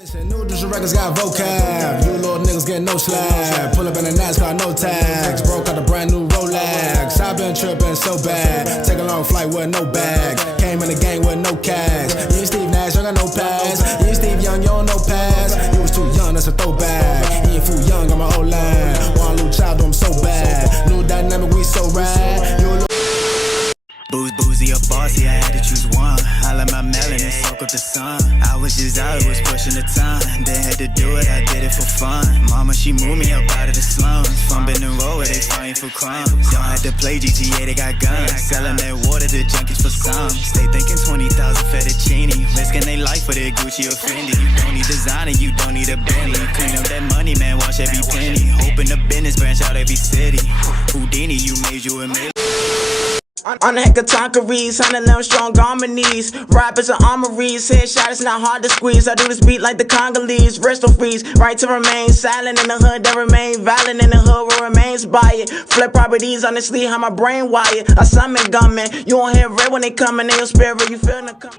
New district records got vocab. You little niggas get no slack. Pull up in the NASCAR, no tags. Broke out a brand new Rolex. I've been tripping so bad. Take a long flight with no bag. Came in the game with no cash. You ain't Steve Nash, you got no pass. You ain't Steve Young, you don't know pass. You was too young, that's a throwback. You ain't fool young, I'm an old line. One little child, I'm so bad. New dynamic, we so rad. You a Boozy or bossy, I had to choose one. I let my melanin soak up the sun. I was pushing the time. They had to do it, I did it for fun. Mama, she moved me up out of the slums. From Bend Road where they fighting for crumbs. Don't have to play GTA, they got guns. Selling that water to junkies for some. Stay thinking 20,000 fettuccine. Risking their life for their Gucci or Fendi. You don't need designer, you don't need a Bentley. Clean up that money, man, watch every penny. Open a business, branch out every city. Houdini, you made you a million. On the heck of tonkeries, 111 strong harmonies. Rappers and armories, headshot is not hard to squeeze. I do this beat like the Congolese, wrist will freeze. Right to remain silent in the hood, that remain violent in the hood, will remains by it. Flip properties, honestly, how my brain wired. I summon gunmen, you won't hear red when they come in your spirit, you feel the come.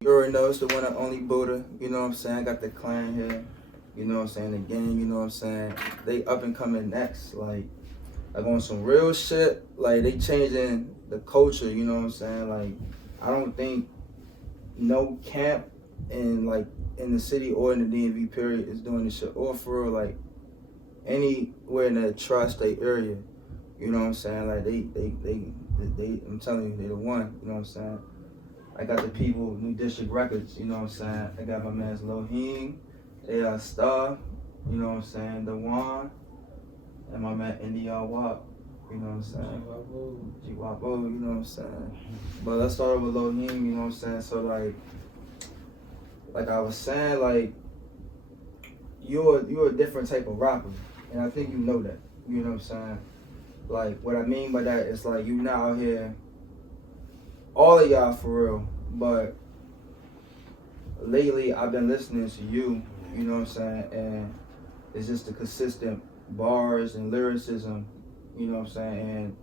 You already know it's the one and only Buddha, you know what I'm saying? I got the clan here, you know what I'm saying? The gang, you know what I'm saying? They up and coming next, like on some real shit, like they changing the culture, you know what I'm saying? Like, I don't think no camp in the city or in the DMV period is doing this shit, or for real, like anywhere in the tri-state area, you know what I'm saying? Like they I'm telling you, they the one, you know what I'm saying? I got the people, New District Records, you know what I'm saying? I got my man's Loheem, whoisarstar, you know what I'm saying? The One. And my man India Wap, you know what I'm saying? G-Wapo, you know what I'm saying? But let's start with Loheem, you know what I'm saying? So like I was saying, like you're a different type of rapper. And I think you know that. You know what I'm saying? Like what I mean by that is like you not out here, all of y'all for real, but lately I've been listening to you know what I'm saying? And it's just a consistent bars and lyricism, you know what I'm saying, and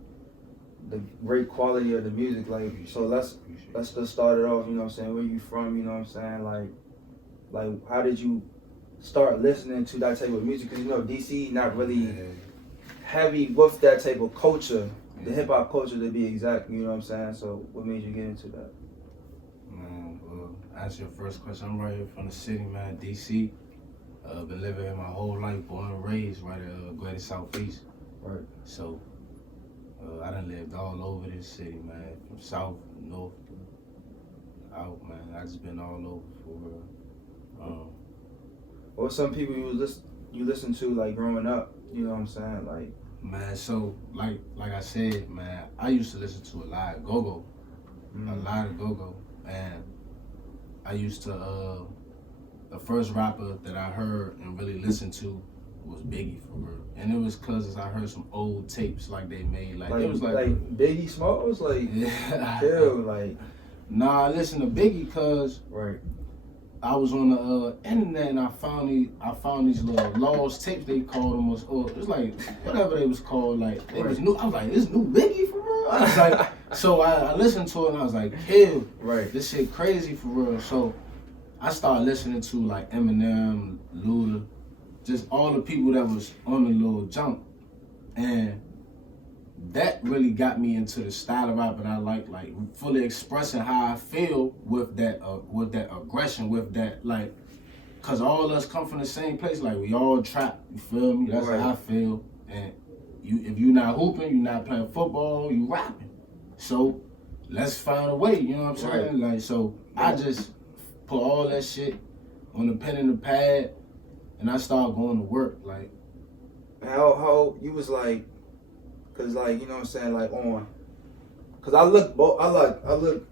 the great quality of the music. Like, so let's just start it off, you know what I'm saying, where you from, you know what I'm saying, like how did you start listening to that type of music? Because you know DC not really heavy with that type of culture, the hip-hop culture to be exact, you know what I'm saying? So what made you get into that? Well, answer your first question, I'm right here from the city, man, DC. Been living here my whole life, born and raised right at Greater Southeast. Right. So I done lived all over this city, man, from south, north, out, man. I just been all over for real. Or some people you listen to like growing up, you know what I'm saying, like. Man, so like I said, man, I used to listen to a lot of go-go, and I used to. The first rapper that I heard and really listened to was Biggie, for real. And it was cause I heard some old tapes like they made. Like it was like Biggie Smalls? Like, yeah. Kill, like. Nah, I listened to Biggie cause right. I was on the internet and I found these little lost tapes. They called them, it was like, whatever they was called, like, it was new. I was like, this new Biggie, for real? I was like, so I listened to it and I was like, kill. Right. This shit crazy, for real. So I started listening to like Eminem, Luda, just all the people that was on the little jump, and that really got me into the style of rap that I like fully expressing how I feel with that aggression, with that, like, cause all of us come from the same place, like we all trap, you feel me? That's right. how I feel, and if you not hooping, you not playing football, you rapping. So let's find a way, you know what I'm saying? Right. Like, so I just put all that shit on the pen and the pad, and I started going to work. Like, how you was like, cause like, you know what I'm saying, like cause I look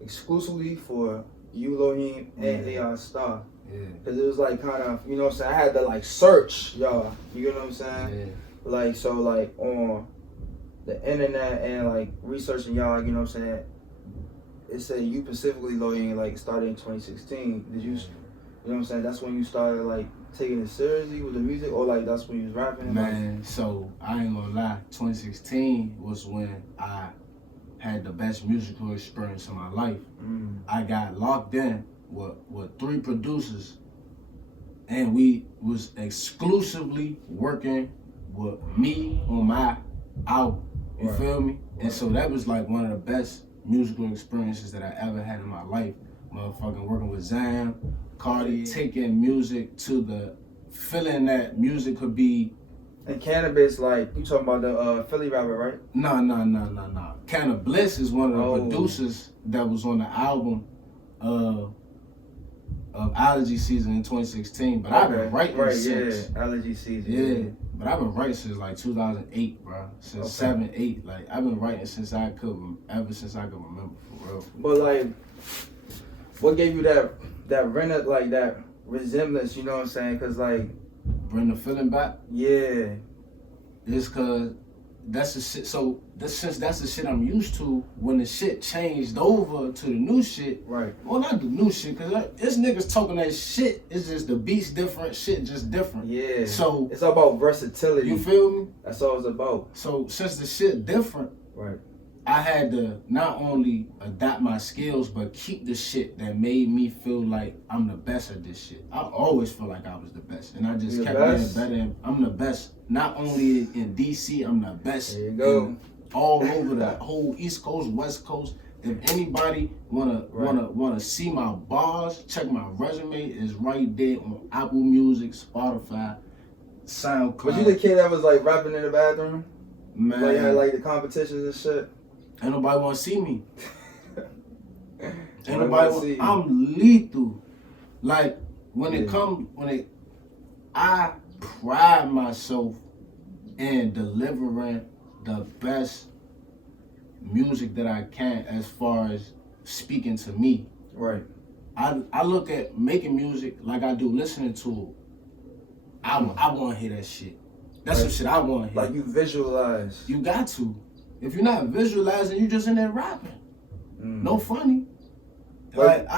exclusively for you, Loheem, and whoisarstar. Yeah. Cause it was like kind of, you know what I'm saying, I had to like search y'all, you know what I'm saying? Yeah. Like, so like on the internet and like researching y'all, you know what I'm saying, it said you specifically, Loheem, like started in 2016. Did you know what I'm saying? That's when you started like taking it seriously with the music, or like that's when you was rapping? Man, so I ain't gonna lie, 2016 was when I had the best musical experience of my life. I got locked in with 3 producers, and we was exclusively working with me on my album. You feel me? And so that was like one of the best musical experiences that I ever had in my life. Motherfucking working with Zam, Cardi, taking music to the feeling that music could be. And Cannabis, like, you talking about the Philly rapper, right? No. Cannabis is one of the producers that was on the album of Allergy Season in 2016. But I've been writing since. Yeah, Allergy Season. Yeah, but I've been writing since like 2008, bro. Since 7, 8. Like, I've been writing ever since I could remember, for real. But, like, what gave you that resemblance, you know what I'm saying? Because, like, Bring the feeling back? Yeah. It's cause that's the shit. So since that's the shit I'm used to, when the shit changed over to the new shit. Right. Well, not the new shit, cause this niggas talking that shit. It's just the beats different, shit just different. Yeah. So it's all about versatility. You feel me? That's all it's about. So since the shit different, right, I had to not only adapt my skills, but keep the shit that made me feel like I'm the best at this shit. I always feel like I was the best, and I just kept getting better. And I'm the best, not only in DC, I'm the best. There you go. All over the whole East Coast, West Coast. If anybody wanna see my bars, check my resume. Is right there on Apple Music, Spotify, SoundCloud. Was you the kid that was like rapping in the bathroom? Man, like had like the competitions and shit. Ain't nobody want to see me. Ain't nobody want. I'm lethal. Like I pride myself in delivering the best music that I can as far as speaking to me. Right. I look at making music like I do listening to it. I want to hear that shit. That's some shit I want to hear. Like you visualize. You got to. If you're not visualizing, you just in there rapping. No funny. But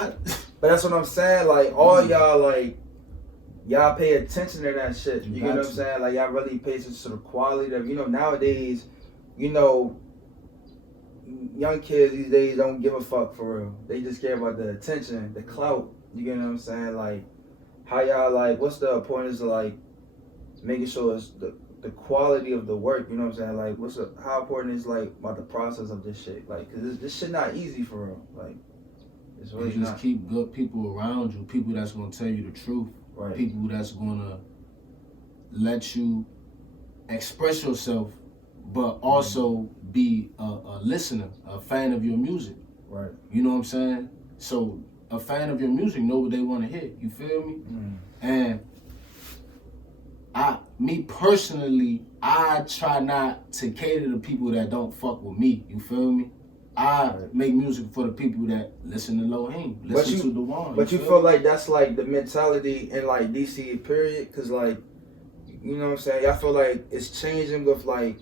that's what I'm saying. Like all y'all, like y'all pay attention to that shit. You get what I'm saying? Like y'all really pay attention to the quality of. You know, nowadays, you know, young kids these days don't give a fuck for real. They just care about the attention, the clout. You get what I'm saying? Like how y'all like. What's the importance of like making sure it's the quality of the work, you know what I'm saying? Like, how important is like about the process of this shit? Like, cause this shit not easy for real. Like, it's really you just keep good people around you, people that's gonna tell you the truth, right? People that's gonna let you express yourself, but also be a listener, a fan of your music, right? You know what I'm saying? So a fan of your music know what they want to hear. You feel me? And me personally, I try not to cater to people that don't fuck with me. You feel me? I make music for the people that listen to Loheem, listen to whoisarstar. But you feel like that's like the mentality in like DC period? Cause like, you know what I'm saying? I feel like it's changing with like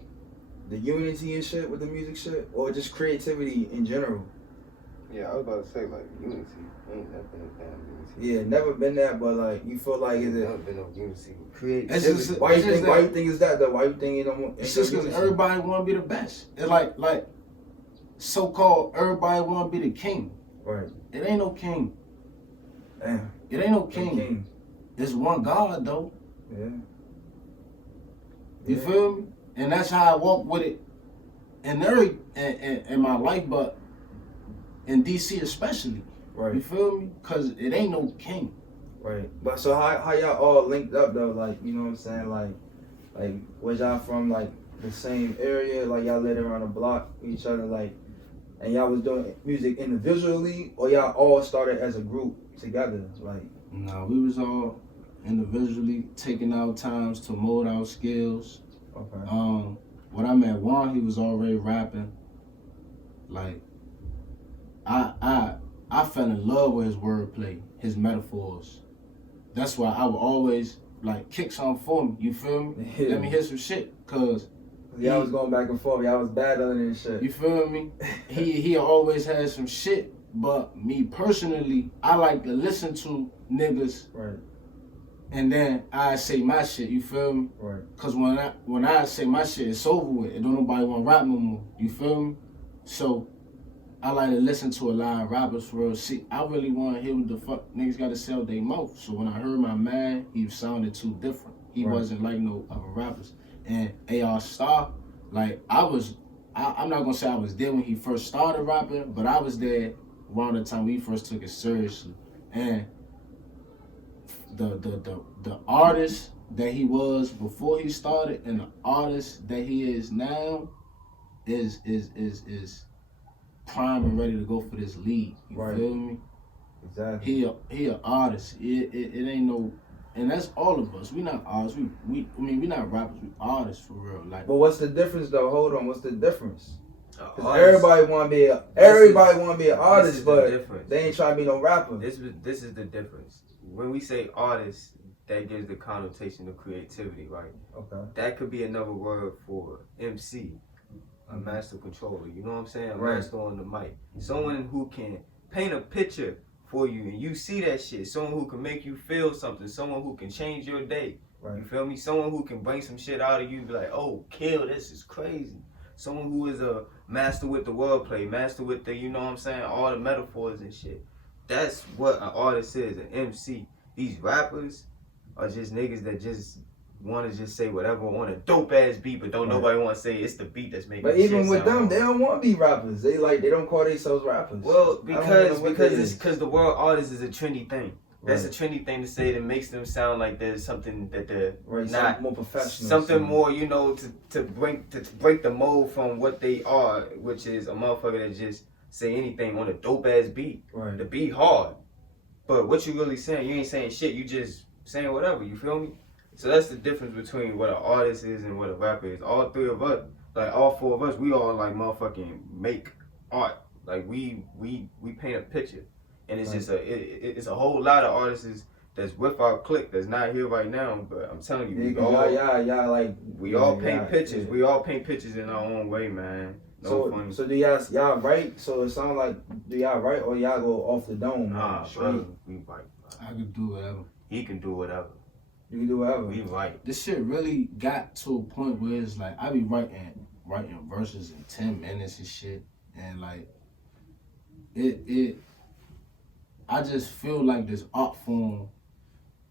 the unity and shit with the music shit, or just creativity in general. Yeah, I was about to say like unity. Ain't never been a damn unity. Yeah, never been that, but like you feel like is it? Never been no unity with creativity. Why you think is that though? Why you think you don't want? It's just because everybody want to be the best. It's like so-called everybody want to be the king. Right. It ain't no king. Damn. It ain't no king. It's one God though. Yeah. You feel me? And that's how I walk with it in my life, but in DC especially. Right. You feel me? Cause it ain't no king. Right. But so how y'all all linked up though? Like, you know what I'm saying? Like was y'all from like the same area? Like y'all lived around the block with each other, like, and y'all was doing music individually, or y'all all started as a group together? Like, no, we was all individually taking our times to mold our skills. Okay. When I met Juan, he was already rapping. Like, I fell in love with his wordplay, his metaphors. That's why I would always like kick something for me. You feel me? Yeah. Let me hear some shit, cause y'all was going back and forth. Y'all was battling and shit. You feel me? He always had some shit, but me personally, I like to listen to niggas. Right. And then I say my shit, you feel me? Right. Cause when I say my shit, it's over with. It don't nobody want to rap no more. You feel me? So I like to listen to a lot of rappers for real. See, I really want to hear what the fuck niggas got to say out their mouth. So when I heard my man, he sounded too different. He wasn't like no other rappers. And whoisarstar, like I'm not gonna say I was there when he first started rapping, but I was there around the time we first took it seriously. And the artist that he was before he started and the artist that he is now is prime and ready to go for this league. You feel me? Exactly. He an artist. It ain't no, and that's all of us. We not artists. We not rappers. We artists for real. Like, but what's the difference though? Hold on, what's the difference? Because Artist- everybody want to be an artist, but they ain't trying to be no rapper. This is the difference. When we say artist, that gives the connotation of creativity, right? Okay. That could be another word for MC, a master controller. You know what I'm saying? A Right. master on the mic. Someone who can paint a picture for you and you see that shit. Someone who can make you feel something. Someone who can change your day. Right. You feel me? Someone who can bring some shit out of you and be like, oh, kill, this is crazy. Someone who is a master with the wordplay, master with the, you know what I'm saying, all the metaphors and shit. That's what an artist is, an MC. These rappers are just niggas that just want to just say whatever on a dope ass beat, but don't nobody want to say it's the beat that's making. But even with them, they don't want to be rappers. They don't call themselves rappers. Well, because the word artist is a trendy thing. That's a trendy thing to say that makes them sound like there's something that they're not more professional. Something more, you know, to break the mold from what they are, which is a motherfucker that just say anything on a dope ass beat. Right. The beat hard, but what you really saying? You ain't saying shit. You just saying whatever. You feel me? So that's the difference between what an artist is and what a rapper is. All three of us, like all four of us, we all like motherfucking make art. Like we paint a picture. And it's just it's a whole lot of artists that's with our clique that's not here right now. But I'm telling you, we all paint pictures. We all paint pictures in our own way, man. So do y'all write? So it sounds like, do y'all write or y'all go off the dome? Nah, brother, we write. I can do whatever. He can do whatever. You can do whatever. We write. This shit really got to a point where it's like I be writing verses in 10 minutes and shit, and like I just feel like this art form,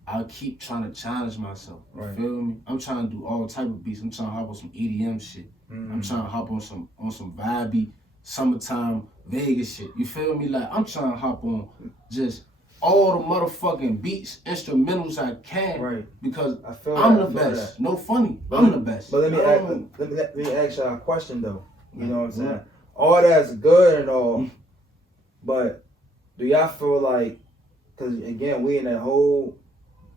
I keep trying to challenge myself. You feel me? I'm trying to do all type of beats. I'm trying to hop on some EDM shit. I'm trying to hop on some vibey summertime Vegas shit. You feel me? Like I'm trying to hop on just all the motherfucking beats, instrumentals I can, because I'm the best. No funny, I'm the best. But let me ask y'all a question though. You know what I'm saying? All that's good and all, but do y'all feel like, because again, we in a whole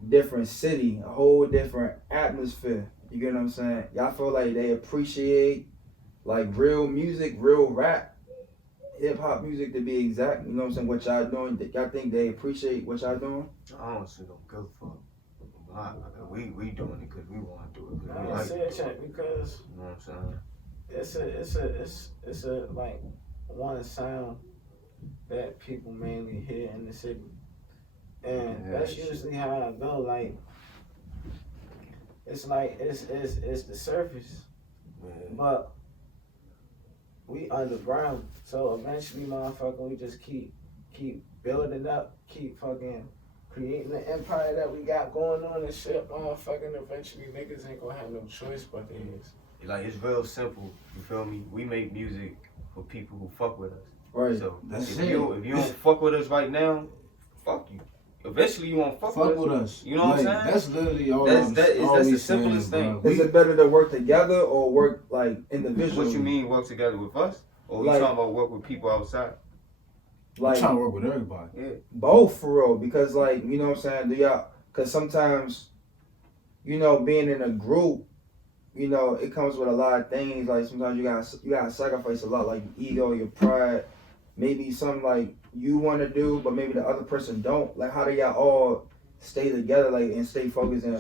different city, a whole different atmosphere, you get what I'm saying? Y'all feel like they appreciate like real music, real rap, hip hop music to be exact, you know what I'm saying, what y'all doing? Y'all think they appreciate what y'all doing? I don't see no good fuck. We doing it because we want to do it. I say it because you know what I'm saying? it's a like one sound that people mainly hear in the city, and that's usually how I go. Like it's the surface, but we underground. So eventually, motherfucker, we just keep building up, keep fucking creating the empire that we got going on and shit, motherfucking. Eventually, niggas ain't gonna have no choice but to is. Like it's real simple. You feel me? We make music for people who fuck with us. Right. So if you don't fuck with us right now, fuck you. Eventually you won't fuck with us. You know what I'm saying? That's literally all. That's the simplest thing. Is it better to work together or work like individually? What you mean work together with us? Or we talking about work with people outside? Like, I'm trying to work with everybody. Yeah. Both for real, because like, you know what I'm saying? Do y'all? Because sometimes, you know, being in a group, you know, it comes with a lot of things. Like sometimes you gotta sacrifice a lot, like your ego, your pride. Maybe something like you want to do, but maybe the other person don't. Like, how do y'all all stay together, like, and stay focused and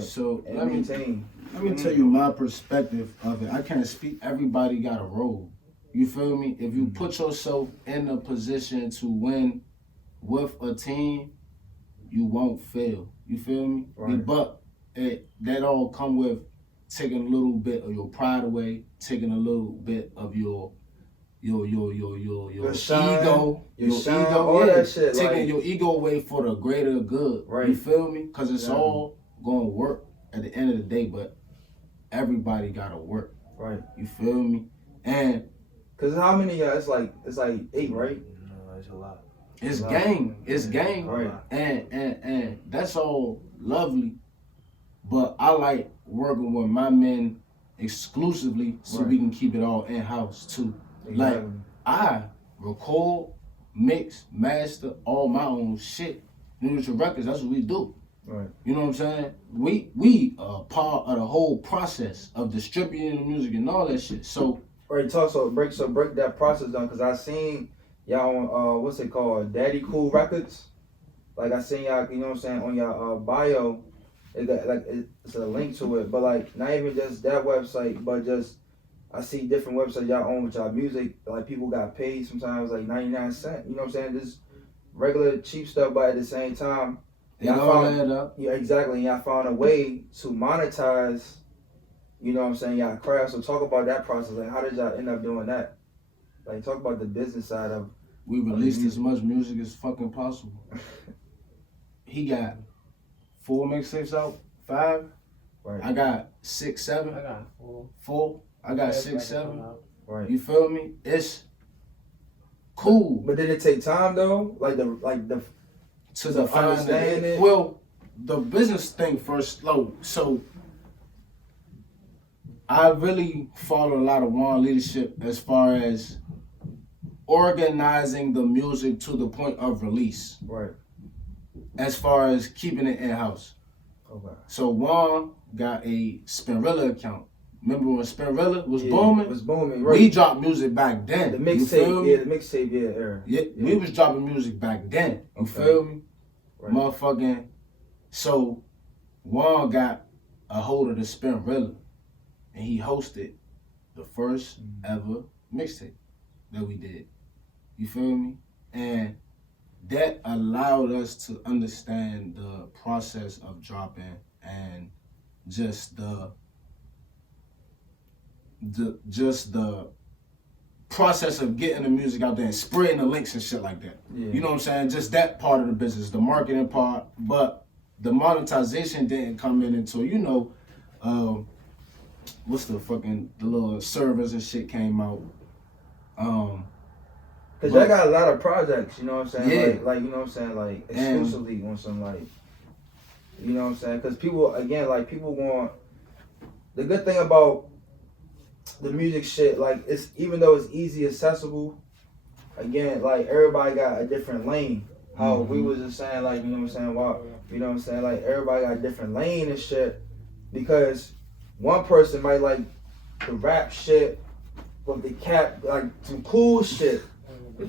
maintain? Let me tell you my perspective of it. I can't speak. Everybody got a role. You feel me? If you put yourself in a position to win with a team, you won't fail. You feel me? Right. But that all come with taking a little bit of your pride away, taking a little bit of your your shine, ego, your shine, all that shit. Taking like, your ego away for the greater good. Right. You feel me? Because it's all gonna work at the end of the day, but everybody gotta work. Right. You feel me? And cause how many? It's like 8, right? No, it's a lot. It's gang. It's gang. Right. And that's all lovely. But I like working with my men exclusively so we can keep it all in-house too. Exactly. Like, I record, mix, master all my own shit. New District Records, that's what we do. Right. You know what I'm saying? We are part of the whole process of distributing the music and all that shit. So break that process down, cause I seen y'all on what's it called, Daddy Cool Records. Like I seen y'all, you know what I'm saying, on your bio, it got, like it's a link to it, but like not even just that website, but just I see different websites y'all own with y'all music. Like people got paid sometimes like 99 cents. You know what I'm saying? Just regular cheap stuff, but at the same time, yeah, exactly. Y'all found a way to monetize. You know what I'm saying? Y'all craft. So talk about that process. Like, how did y'all end up doing that? Like, talk about the business side of. We released as much music as fucking possible. He got 4 mixtapes out, 5. Right. I got 6, 7. I got 4. I got 6, 7. Right. You feel me? It's cool. But did it take time though? Like the to define understand it. Well, the business thing first. So I really follow a lot of Juan leadership as far as organizing the music to the point of release. Right. As far as keeping it in-house. Okay. So Juan got a Spinrilla account. Remember when Spinrilla was booming? It was booming, right. We dropped music back then. The mixtape, era. Yeah, we was dropping music back then. You feel me? Right. Motherfucking. So Juan got a hold of the Spinrilla and he hosted the first ever mixtape that we did. You feel me? And that allowed us to understand the process of dropping and just the process of getting the music out there and spreading the links and shit like that. Yeah. You know what I'm saying? Just that part of the business, the marketing part, but the monetization didn't come in until, you know, what's the little servers and shit came out. Cause y'all got a lot of projects, you know what I'm saying? Yeah. Like you know what I'm saying? Like exclusively on some like, you know what I'm saying? Cause people want, the good thing about the music shit, like it's, even though it's easy accessible, again, like everybody got a different lane. How we was just saying, like, you know what I'm saying? Wow, you know what I'm saying? Like everybody got a different lane and shit, because one person might like the rap shit with the cap, like some cool shit.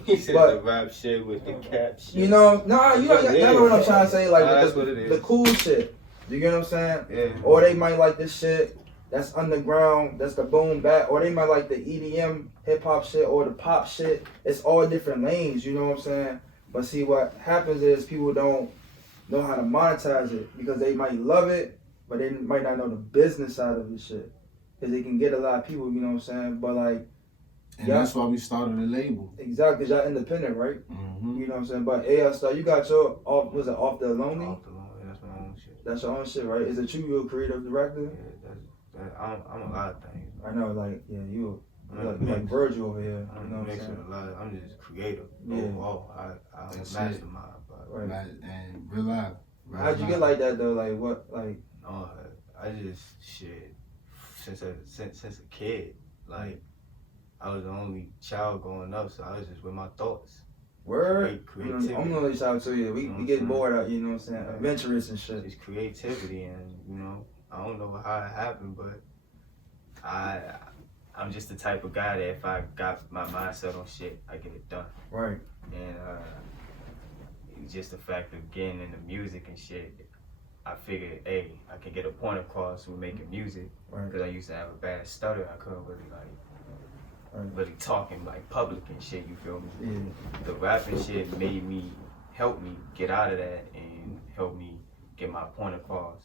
He said the rap shit with the cap shit. You know, you know what I'm trying to say, like that's what it is. The cool shit. You get what I'm saying? Yeah. Or they might like this shit that's underground, that's the boom bap, or they might like the EDM hip hop shit or the pop shit. It's all different lanes, you know what I'm saying? But see, what happens is people don't know how to monetize it because they might love it, but they might not know the business side of this shit. Because they can get a lot of people, you know what I'm saying? But like, and that's why we started a label. Exactly, because y'all independent, right? Mm-hmm. You know what I'm saying? But allagape, you got your off the Lonely? Off the Lonely, that's my own shit. That's your own shit, right? Is it you, a creative director? Yeah, I'm a lot of things. I know, like, yeah, you like Virgil over here. You know what I'm saying? A lot. I'm just creative. Yeah. Overall, I'm a mastermind. Right. And relax. How'd you get like that though? Like what? Like? No, I just shit since a kid. Like I was the only child growing up, so I was just with my thoughts. Word. Creativity. I'm gonna let y'all too. We get bored out. You know what I'm saying? Right. Adventurous and shit. It's creativity, and you know, I don't know how it happened, but I'm just the type of guy that if I got my mindset on shit, I get it done. Right. And it's just the fact of getting into music and shit. I figured, hey, I can get a point across with making music. Right. Because I used to have a bad stutter. I couldn't really really talking like public and shit. You feel me? Yeah. The rapping shit help me get out of that and help me get my point across,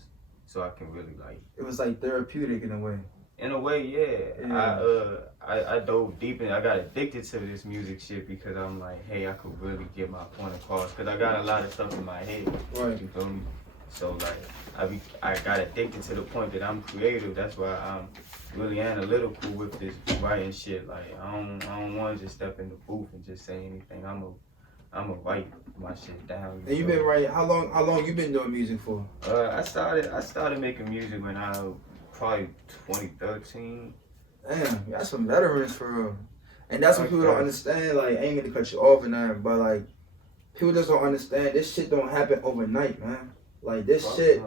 so I can really like. It was like therapeutic in a way. In a way, yeah. I dove deep in. I got addicted to this music shit because I'm like, hey, I could really get my point across because I got a lot of stuff in my head. Right. You feel me? So like, I got addicted to the point that I'm creative. That's why I'm really analytical with this writing shit. Like, I don't want to just step in the booth and just say anything. I'm a write my shit down. And you been writing? How long you been doing music for? I started making music when I was probably 2013. Damn, y'all some veterans for real. And that's what Like people don't that. understand. Like, I ain't mean to cut you off and that, but like, people just don't understand. This shit don't happen overnight, man. Like this shit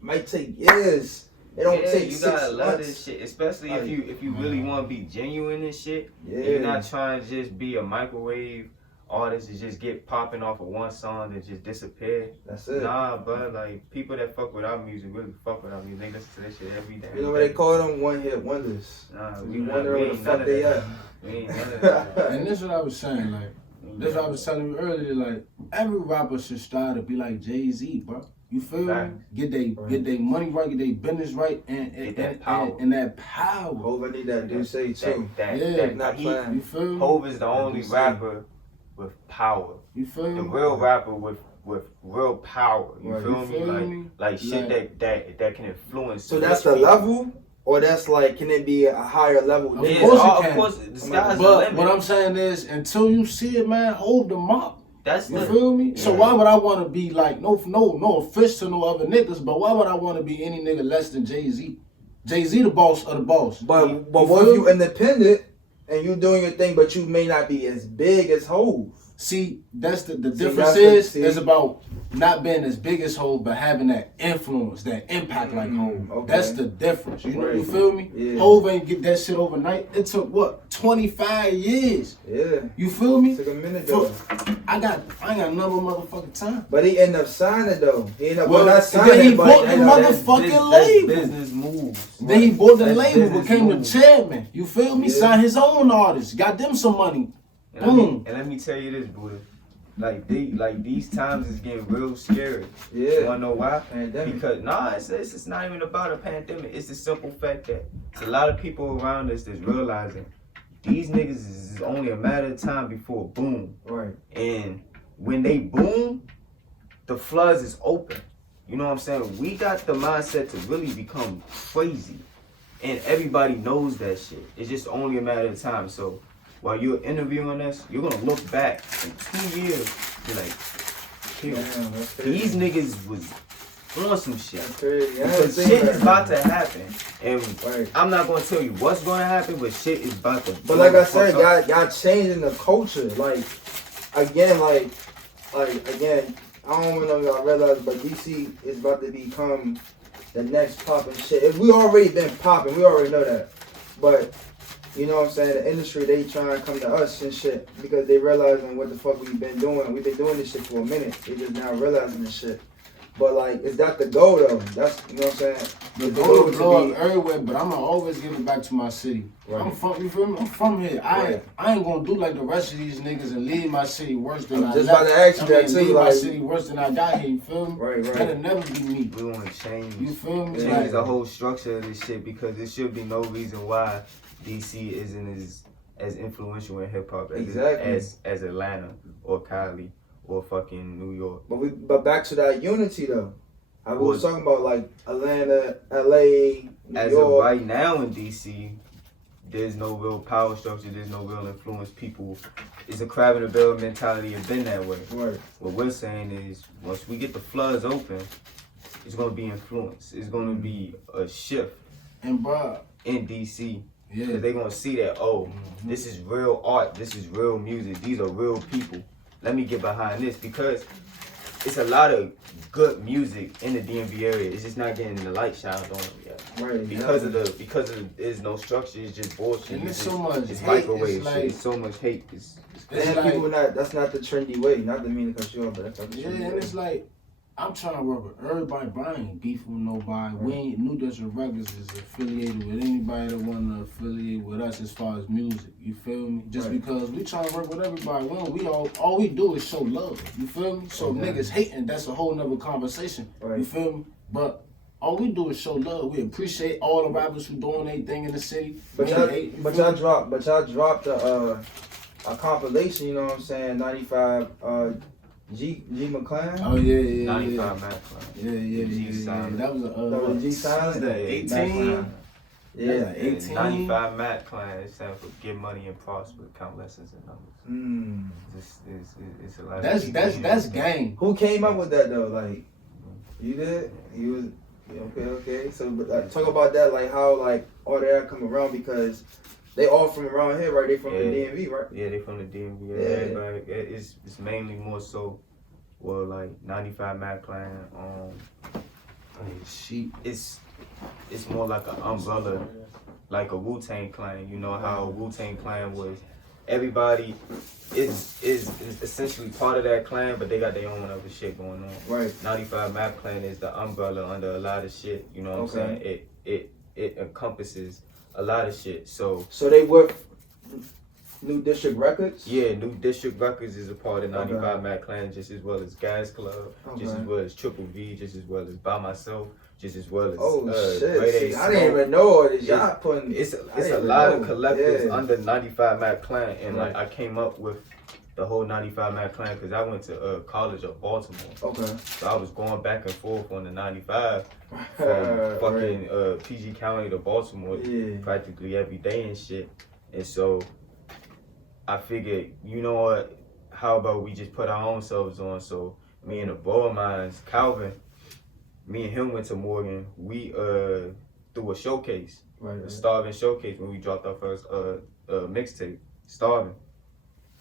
might take years. It don't take you 6 gotta love months. this shit, especially if you really want to be genuine and shit. Yeah. And you're not trying to just be a microwave artist and just get popping off of one song and just disappear. That's it. Nah, but like people that fuck with our music really fuck with our music. They listen to that shit every day. You know what they call them? One-hit wonders. Nah, So we you not- wonder we where the ain't fuck none of they that. at. We ain't none of that. And this is what I was saying, like, this is what I was telling you earlier, like, every rapper should strive to be like Jay-Z, bro. You feel me? Facts. Get they money right, get their business right, and Get that power. and that power. Hov, I need that dude say too. Yeah, Not playing. You feel me? Hov is the only DC. rapper with power. You feel The me? real rapper with real power. You Right. feel You me? feel me? Like shit that can influence. So that's the level, or that's like, can it be a higher level? Of Yeah, course it of can. course, the sky's the But limit. what I'm saying is, until you see it, man, hold them up. That's You the feel me? So Yeah. why would I want to be like no offense to no other niggas, but why would I want to be any nigga less than Jay-Z? Jay-Z the boss of the boss. But You what feel if you me? independent and you doing your thing, but you may not be as big as Hov? See, that's the See, difference that's is about not being as big as Hov, but having that influence, that impact like Hov. okay. That's the difference. You Right. feel me? Yeah. Hov ain't get that shit overnight. It took what, 25 years. Yeah. You feel me? Took a minute For- though. I ain't got no motherfucking time. But he ended up signing though. He ended up Well, not then signing, he but bought the you know, mother- Motherfucking label. business moves. Then he bought the That's label, business became the move. chairman. You feel me? Yeah. Signed his own artists, got them some money. And let me tell you this, Buddha. Like these times is getting real scary. You Yeah. wanna know why? Pandemic. Because it's not even about a pandemic. It's the simple fact that it's a lot of people around us that's realizing these niggas is only a matter of time before boom. Right. And when they boom, the floods is open. You know what I'm saying? We got the mindset to really become crazy. And everybody knows that shit. It's just only a matter of time. So while you're interviewing us, you're gonna look back in 2 years, be like, Damn, that's crazy. these niggas was on some shit. That's crazy. I Because ain't shit seen is that. about to happen. And Right. I'm not gonna tell you what's gonna happen, but shit is about to But like I blow said, the fuck up. y'all changing the culture. Like again, I don't know if y'all realize, but DC is about to become the next popping shit. If we already been popping, we already know that. But you know what I'm saying? The industry, they trying to come to us and shit because they realizing what the fuck we've been doing. We've been doing this shit for a minute. They just now realizing this shit. But like, is that the goal though? That's, you know what I'm saying? The goal goal to to blow be- up everywhere, but I'm gonna always give it back to my city. Right. I'm from, you feel me? I'm from here. Right. I ain't gonna do like the rest of these niggas and leave my city worse than I'm I just left. about to ask you that too, Leave my like- city worse than I got here. You feel me? Right. That'll never be me. We wanna change. You feel me? Yeah. Change Like, the whole structure of this shit because there should be no reason why DC isn't as influential in hip hop Exactly. as Atlanta or Cali or fucking New York. But back to that unity though. I was talking about like Atlanta, LA, New As York. of right now in DC, there's no real power structure, there's no real influence. People, it's a crab in a barrel mentality and been that way. Right. What we're saying is once we get the floods open, it's gonna be influence. It's gonna be a shift and bro, in DC. yeah. Cause they gonna see that, this is real art, this is real music, these are real people. Let me get behind this because it's a lot of good music in the DMV area. It's just not getting the light shined on them yet. Right. Because there's no structure, it's just bullshit. And there's It's so just- much it's hate, microwave it's like- shit. It's so much hate. It's And like- people that's not the trendy way. Not to mean to cut you off, but that's not the Yeah, trendy and way. it's like, I'm trying to work with everybody, but I ain't beefing with nobody. We ain't, New District Records is affiliated with anybody that want to affiliate with us as far as music. You feel me? Just Right. because we trying to work with everybody. We all we do is show love. You feel me? So niggas hating, that's a whole nother conversation. Right. You feel me? But all we do is show love. We appreciate all the rappers who doing their thing in the city. But y'all dropped a compilation, you know what I'm saying? 95 G McClan. Oh yeah. 95 Mac Clan. Yeah. That was that was G Silent. That 18. Yeah, 18. 95 Mac Clan. It stands for Get Money and Prosper, Count Lessons and Numbers. It's a lot. That's gang. Who came up with that though? Like, you did? You was okay. So talk about that, like how like all that come around, because they all from around here, right? They from the DMV, right? Yeah, they from the DMV. Yeah. Everybody, it's mainly more so, well, like 95 Mac Clan. It's more like an umbrella, like a Wu-Tang Clan. You know how Wu-Tang Clan was. Everybody is essentially part of that clan, but they got their own other shit going on. Right. 95 Map Clan is the umbrella under a lot of shit. You know what I'm saying? It encompasses a lot of shit. So they work New District Records? Yeah, New District Records is a part of 95 Map Clan, just as well as Gas Club, just as well as Triple V, just as well as By Myself, just as well as shit. See, I didn't even know all this. Y'all putting it's a lot of collectives under 95 Map Clan, and like I came up with the whole 95 Map Clan because I went to College of Baltimore. Okay. So I was going back and forth on the 95 from fucking PG County to Baltimore practically every day and shit. And so I figured, you know what, how about we just put our own selves on? So me and a bro of mine, Calvin, me and him went to Morgan. We threw a showcase, a Starving showcase when we dropped our first mixtape, Starving.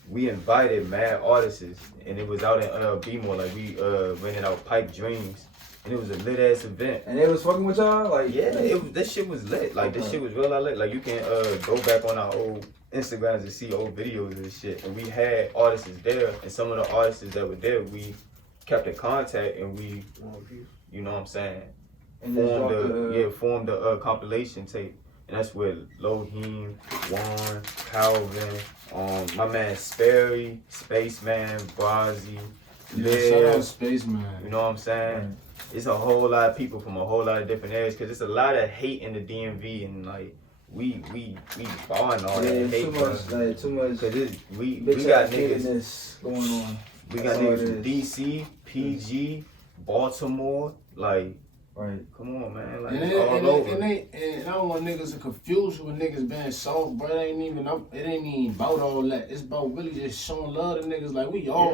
We invited mad artists, and it was out in B-More. Like we rented out Pipe Dreams, and it was a lit ass event. And it was fucking with y'all, like this shit was lit. Like this shit was real lit. Like you can go back on our old Instagrams and see old videos and shit. And we had artists there, and some of the artists that were there, we kept in contact, and we, you know what I'm saying, formed a compilation tape. And that's with Loheem, Juan, Calvin, my man Sperry, Spaceman, Brazzy, shout out Spaceman. You know what I'm saying? It's a whole lot of people from a whole lot of different areas, because it's a lot of hate in the DMV, and like we barring all that hate. Too much. Cause we got niggas going on. We got niggas from DC, PG, Baltimore, like. Right. Come on, man. Like, and all over. And I don't want niggas to confuse you with niggas being soft, bro. It ain't even about all that. It's about really just showing love to niggas. Like we all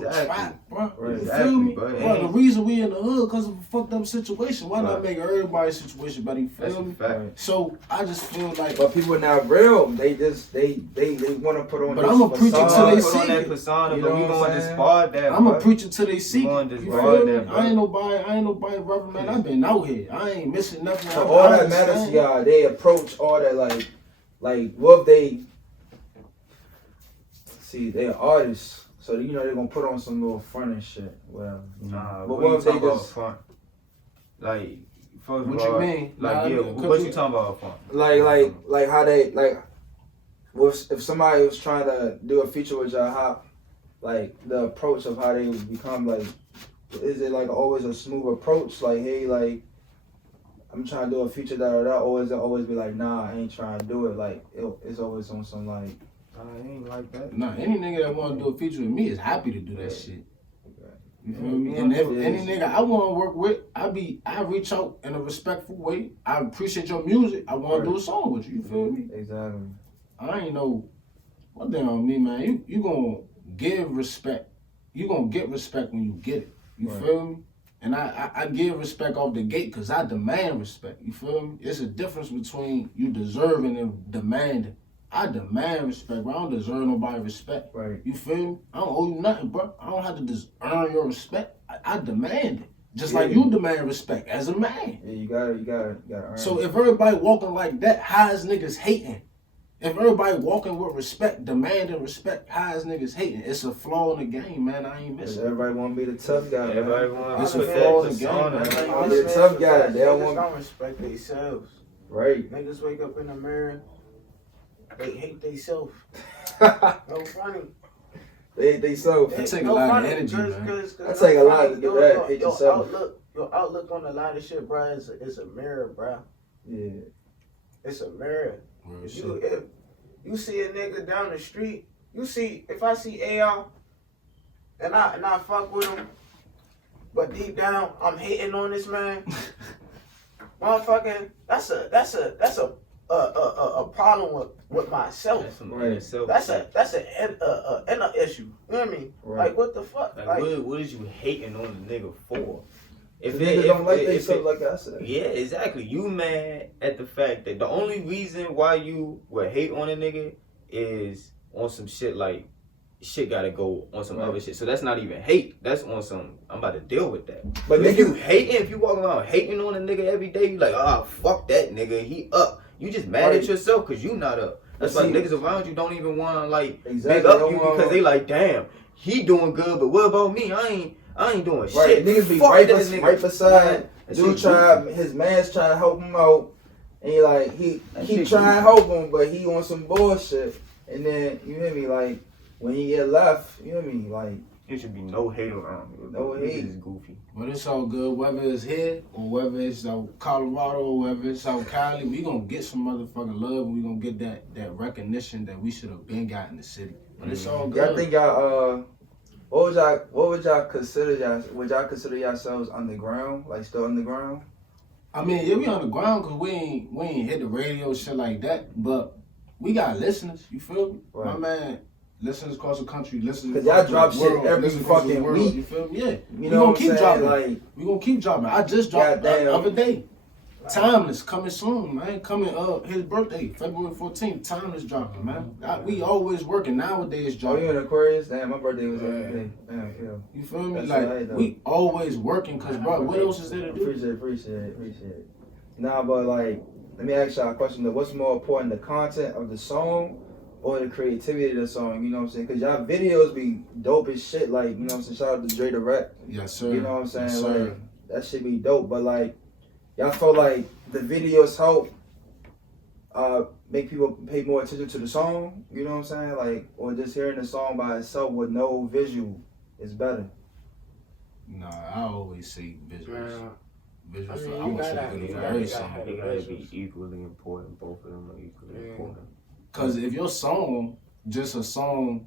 trap, bro. Right, you feel me? Bro, the reason we in the hood because of a fucked up situation. Why not make everybody's situation better? You feel me? So I just feel like. But people are not real. They want to put on. But I'm a preacher till they see that persona. You know, but we gonna discard that. I'm a preacher till they see. You feel me? I ain't nobody rubber man. I've been out here. I ain't missing nothing. So all that matters to y'all. They approach all that like what if they see they're artists, so you know they're gonna put on some little front and shit. Well, nah. But what if they just front? Like, first what of all, you mean? Like, what you talking about front? Like how they like. If somebody was trying to do a feature with y'all, how like the approach of how they would become like. Is it like always a smooth approach? Like, hey, like, I'm trying to do a feature or is it always be like, nah, I ain't trying to do it? Like, it's always on some like. I ain't like that. Nah, any nigga that want to do a feature with me is happy to do that shit. You feel me? And if any nigga I want to work with, I reach out in a respectful way. I appreciate your music. I want to do a song with you. You feel me? Exactly. I ain't know one thing on me, man. You gonna give respect. You gonna get respect when you get it. You feel me? And I give respect off the gate because I demand respect. You feel me? It's a difference between you deserving and demanding. I demand respect, bro. I don't deserve nobody respect. Right. You feel me? I don't owe you nothing, bro. I don't have to earn your respect. I demand it. Just like you demand respect as a man. Yeah, you gotta earn So if everybody walking like that, how is niggas hating? If everybody walking with respect, demanding respect, how is niggas hating? It's a flaw in the game, man. I ain't missing. Everybody want to be the tough guy. Everybody want to put that persona. The tough guy. They don't respect themselves. Right. Niggas wake up in the mirror, they hate themselves. No funny. They hate themselves. That take a lot of energy, man. That take a lot to do that. Hate yourself. your outlook on a lot of shit, bro, is a mirror, bro. Yeah. It's a mirror. Real If shit. you see a nigga down the street, if I see AR and I fuck with him, but deep down I'm hating on this man, motherfucking, that's a problem with myself. That's some Right. inner self. That's an inner issue. You know what I mean? Right. Like what the fuck? Like, what is you hating on the nigga for? If niggas don't like themselves like I said. Yeah, exactly. You mad at the fact that the only reason why you would hate on a nigga is on some shit like shit gotta go on some other shit. So that's not even hate. That's on some I'm about to deal with that. But if niggas, you hating, if you walk around hating on a nigga every day, you like, fuck that nigga, he up. You just mad at yourself because you not up. That's why niggas around you don't even want to like big up you because they like, damn, he doing good, but what about me? I ain't doing shit. Niggas be fuck right beside. Dude his man's trying to help him out, and he like he trying to help him, but he on some bullshit. And then you hear me, like when he get left, you hear me, like it should be no hate around me. No hate. This is goofy. But it's all good, whether it's here or whether it's Colorado or whether it's South Cali, we gonna get some motherfucking love and we gonna get that recognition that we should have been got in the city. But it's all good. Y'all think y'all what would y'all consider yourselves underground, like still underground? I mean, yeah, we on the ground because we ain't hit the radio shit like that, but we got listeners. You feel me? Right. My man, listeners across the country, listeners. Cause y'all drop the shit world, every listeners across the fucking world, week. You feel me? Yeah. You know what I'm saying? Like We gonna keep dropping. I just dropped the goddamn. other day. Timeless coming soon, man. Coming his birthday, February 14th. Timeless dropping, man. We always working nowadays. Oh, Dropping. you in Aquarius? Damn, my birthday was every day. Damn, yeah. You feel me? That's Like right, though. we always working, cause bro, what else is there to do? Appreciate it. Nah, but like, let me ask y'all a question though. What's more important, the content of the song or the creativity of the song? You know what I'm saying? Cause y'all videos be dope as shit. Like, you know what I'm saying? Shout out to Dre the Rec. Yes, sir. You know what I'm saying? Yes, like, sir. that shit be dope. But like, y'all feel like the videos help make people pay more attention to the song? You know what I'm saying? Like, or just hearing the song by itself with no visual is better. Nah, I always say visuals. Visuals. I mean, I you want gotta- to you for gotta- every you gotta song. have They the gotta visuals. be equally important. Both of them are equally important. Cause if your song just a song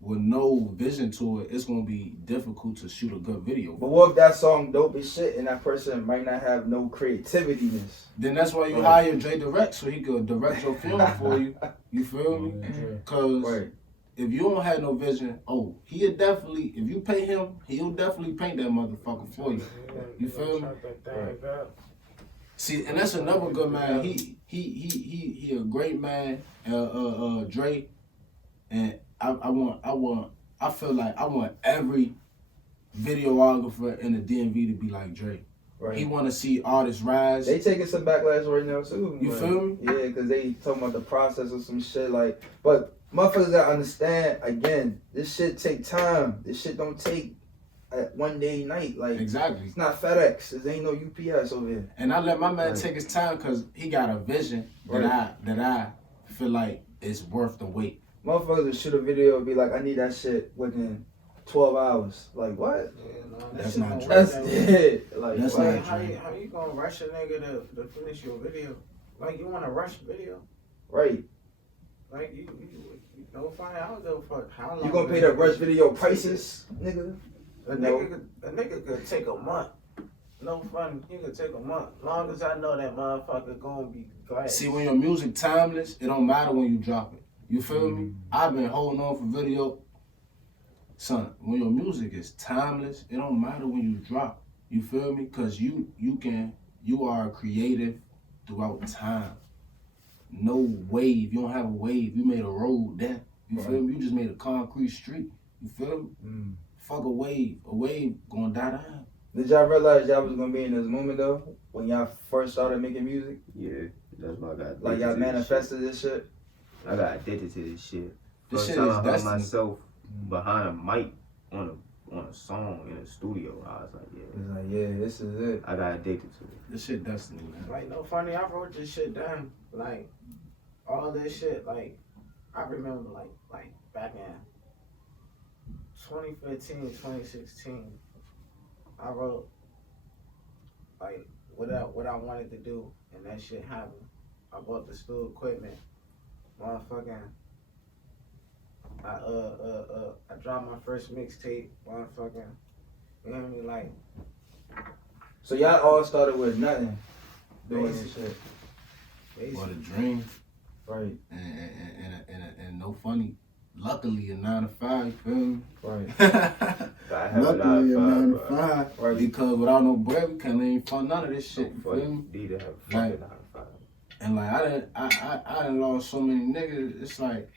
with no vision to it, it's gonna be difficult to shoot a good video. But what if that song dope as shit and that person might not have no creativityness? Then that's why you hire Dre Direct so he could direct your film for you. You feel me? Cause Right. if you don't have no vision, he'll definitely, if you pay him, he'll definitely paint that motherfucker for you. You feel me? See, and that's another good man. He a great man, Dre, and I feel like I want every videographer in the DMV to be like Dre. Right. He want to see artists rise. They taking some backlash right now too. You like, feel me? Yeah, because they talking about the process or some shit like. But motherfuckers gotta understand again. This shit take time. This shit don't take one day night. Like Exactly. it's not FedEx. There ain't no UPS over here. And I let my man take his time because he got a vision that I feel like is worth the wait. Motherfuckers will shoot a video and be like, I need that shit within 12 hours. Like what? That's not true. That's dead. Like That's what? not How you gonna rush a nigga to finish your video? Like you want to rush video? Right. Like you don't find out though for how long? You gonna pay the rush video prices, nigga? A nigga could take a month. No fun. He could take a month. Long as I know that motherfucker gonna be glad. See, when your music timeless, it don't matter when you drop it. You feel me? I've been holding on for video. Son, when your music is timeless, it don't matter when you drop. You feel me? Cause you are creative throughout time. No wave. You don't have a wave. You made a road there. You feel me? You just made a concrete street. You feel me? Fuck a wave. A wave gonna die down. Did y'all realize y'all was gonna be in this moment though when y'all first started making music? Yeah, that's why I got. Like y'all manifested this shit. I got addicted to this shit. This First shit time is I heard destiny. myself behind a mic on a song in a studio, I was like, yeah, It's like, yeah, this is it. I got addicted to it. This shit destiny, man. Like no funny, I wrote this shit down. Like all this shit. Like I remember like back in 2015, 2016, I wrote what I wanted to do, and that shit happened. I bought the studio equipment, motherfucking. I dropped my first mixtape, motherfucking. You know what I mean? Like. So y'all all started with nothing, doing this Basically. shit. What a dream. Right. And no funny. Luckily, a 9 to 5, you feel me? Right. Luckily, a 9 to 5. Right. Because without no bread, we can't even fund none of this shit, you feel me? Need to have a Like, fucking 9 to 5. And like, I done lost so many niggas, it's like,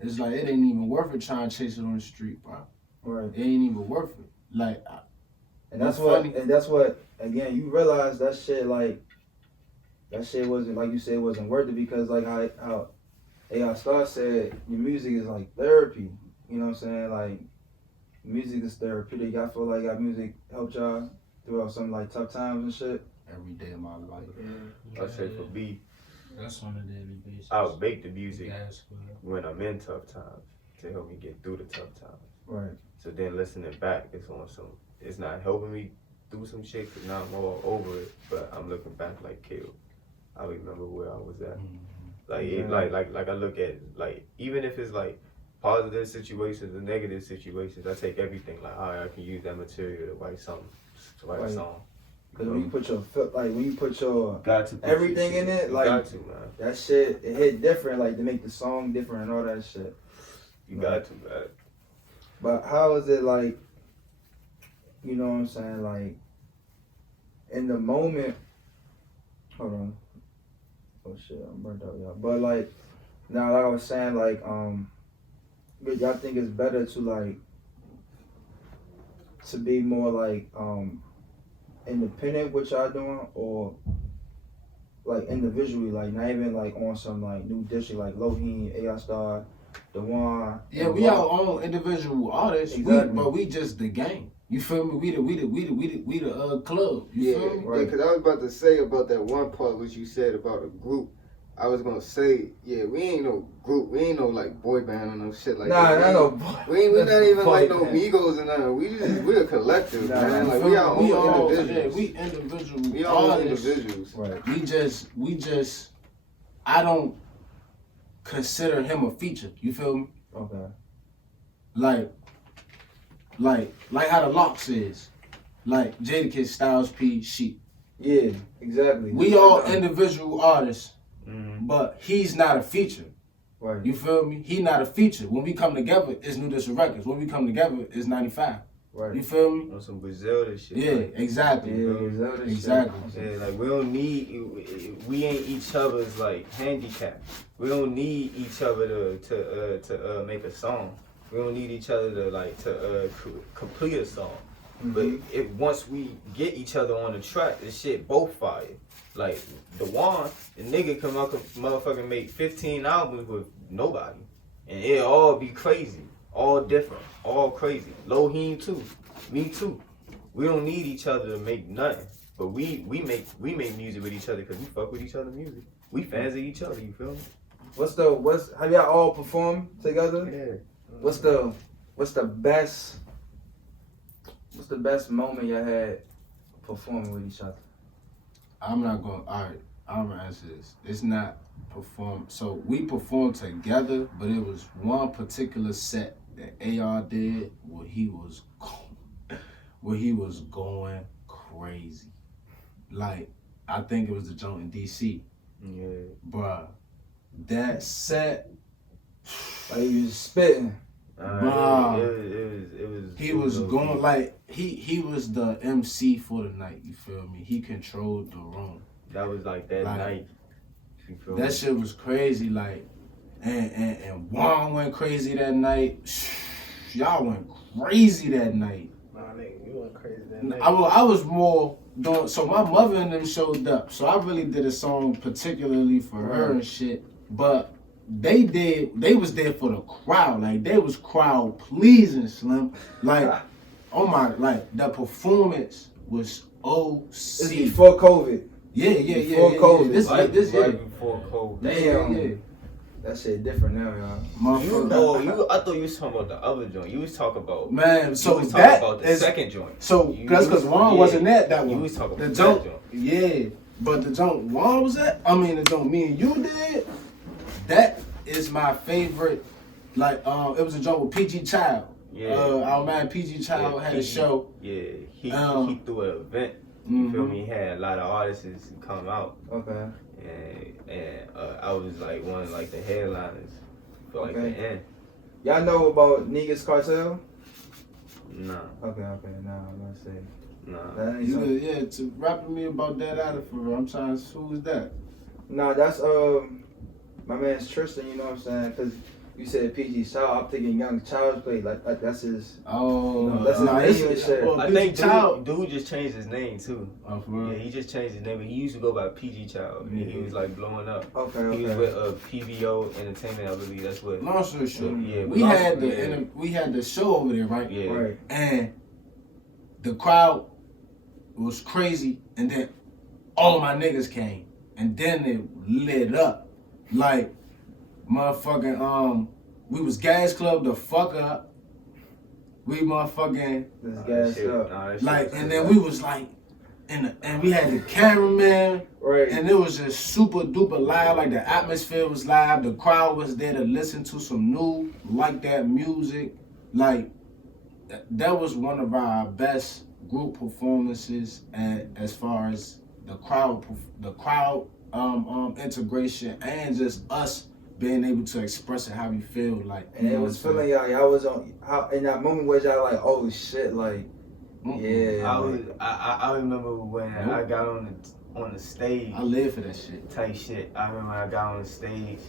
it ain't even worth it trying to chase it on the street, bro. Right. It ain't even worth it. Like, And that's what, again, you realize that shit wasn't, like you said, it wasn't worth it, because like how whoisarstar said, your music is like therapy. You know what I'm saying? Like, music is therapeutic. Y'all feel like y'all music helped y'all throughout some like tough times and shit? every day of my life. I say for me, That's on a daily basis. I'll make the music Gasclubwan. when I'm in tough times to help me get through the tough times. Right. So then listening back, it's not helping me through some shit, because now I'm all over it, but I'm looking back like, kill. I remember where I was at. Like I look at, like, even if it's like positive situations and negative situations, I take everything, like, all right, I can use that material to write something, to write a song. Because when you put your Got to put everything your in shit. it, You like, got to, man. that shit, it hit different, like to make the song different and all that shit. You got to, man. But how is it like, you know what I'm saying, like, in the moment, hold on. Oh shit, I'm burnt out, y'all. But like, now like I was saying, like, but y'all think it's better to like, to be more like, independent what y'all doing, or like individually, like not even like on some like new district, like Loheem, whoisarstar, whoisarstar. Yeah, we our own individual artists, Exactly. but we just the gang. You feel me? We the club. You Yeah, feel me? Right. because I was about to say about that one part which you said about a group. I was gonna say, yeah, we ain't no group. We ain't no like boy band or no shit like Nah, that. not no boy. We not even boy like no band. Migos and nothing. We a collective, Nah, man. you Like feel we our we own all, individuals. yeah, we individual We all artists. individuals. Right. We just, I don't consider him a feature. You feel me? Okay. Like how the Locks is. Like Jadakiss, Styles P, Sheep. Yeah, exactly. We all individual artists, Mm-hmm. but he's not a feature. Right. You feel me? He not a feature. When we come together, it's New District Records. When we come together, it's 95. Right. You feel me? On some Griselda shit. Yeah, like, exactly. Yeah, Exactly. yeah, like we ain't each other's like handicap. We don't need each other to make a song. We don't need each other to complete a song. Mm-hmm. But once we get each other on the track, this shit both fire. Like the nigga come out, motherfucking make 15 albums with nobody, and it all be crazy, all different, all crazy. Loheem too, me too. We don't need each other to make nothing, but we make music with each other because we fuck with each other's music. We fans of each other. You feel me? Have y'all all performed together? Yeah. What's the best moment y'all had performing with each other? I'm gonna answer this. It's not perform. So we performed together, but it was one particular set that AR did where he was going crazy. Like, I think it was the joint in DC. Yeah. Bruh, that set, Like you was spitting. Wow. It was. he was going like he was the MC for the night. You feel me? He controlled the room. That was like that Like, night. You feel That me? shit was crazy. Like, and Juan went crazy that night. Y'all went crazy that night. Nah, nigga, you went crazy that night. I was more doing. So my mother and them showed up. So I really did a song particularly for her and shit. But they was there for the crowd. Like, they was crowd pleasing, Slim. Like, oh my, like, the performance was OC. It's before COVID. Yeah. Before COVID. This Right year. before COVID. Damn. Yeah. That shit different now, y'all. I thought you was talking about the other joint. You was talking about so you was that talking about the is, second joint. So that's because Juan wasn't at that one. You was talking about the joint. Yeah, but the joint Juan was at. I mean, the joint me and you did. That is my favorite. Like, it was a joint with PG Child. Yeah. Our man PG Child had a show. Yeah, he threw an event. You feel me? He had a lot of artists come out. Okay. And I was like one of like the headliners for like the end. Y'all know about Niggas Cartel? Nah. Okay, nah, I'm gonna say. Nah. Yeah, to rap with me about that out of for real. I'm trying to, who is that? Nah, that's my man's Tristan, you know what I'm saying? Cause you said PG Child, I'm thinking Young Child's Play, like that's his. Oh, you know, that's his name and shit. Well, I think dude just changed his name too. Oh, for real? Yeah, he just changed his name. He used to go by PG Child. And he was like blowing up. Okay. He was with PVO Entertainment, I believe that's what. Long story short, yeah, we had the show over there, right? Yeah. Right. And the crowd was crazy, and then all my niggas came, and then it lit up like motherfucking we was gas club the fuck up. We motherfucking gas up. Like, and then we was like, and we had the cameraman, right? And it was just super duper loud. Like the atmosphere was live. The crowd was there to listen to some new like that music. Like that was one of our best group performances, and as far as the crowd integration and just us being able to express it how we feel, like. And it was feeling y'all was on how in that moment was y'all like, oh shit, like, yeah. I remember when I got on the stage. I live for that shit. Type shit. I remember I got on the stage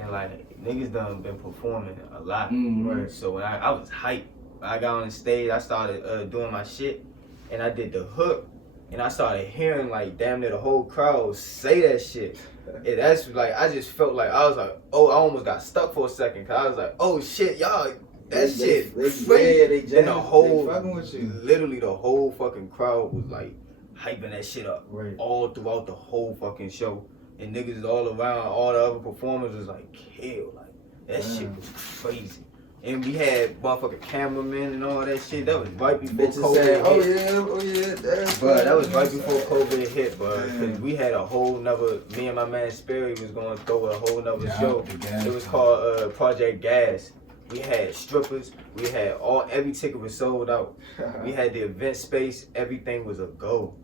and like niggas done been performing a lot. Right. So when I was hyped, when I got on the stage, I started doing my shit, and I did the hook. And I started hearing like damn near the whole crowd say that shit. And that's like, I just felt like, I was like, oh, I almost got stuck for a second. Cause I was like, oh shit, y'all, that shit crazy. They and the whole, fucking with you. literally the whole fucking crowd was like hyping that shit up. Right. All throughout the whole fucking show. And niggas all around, all the other performers was like, kill. Like, that shit was crazy. And we had motherfucking cameramen and all that shit. That was right before COVID hit. Oh yeah, But that was right before COVID hit, bro. Cause we had a whole nother, me and my man Sperry was going to throw a whole nother show. It was called Project Gas. We had strippers. We had every ticket was sold out. We had the event space. Everything was a go.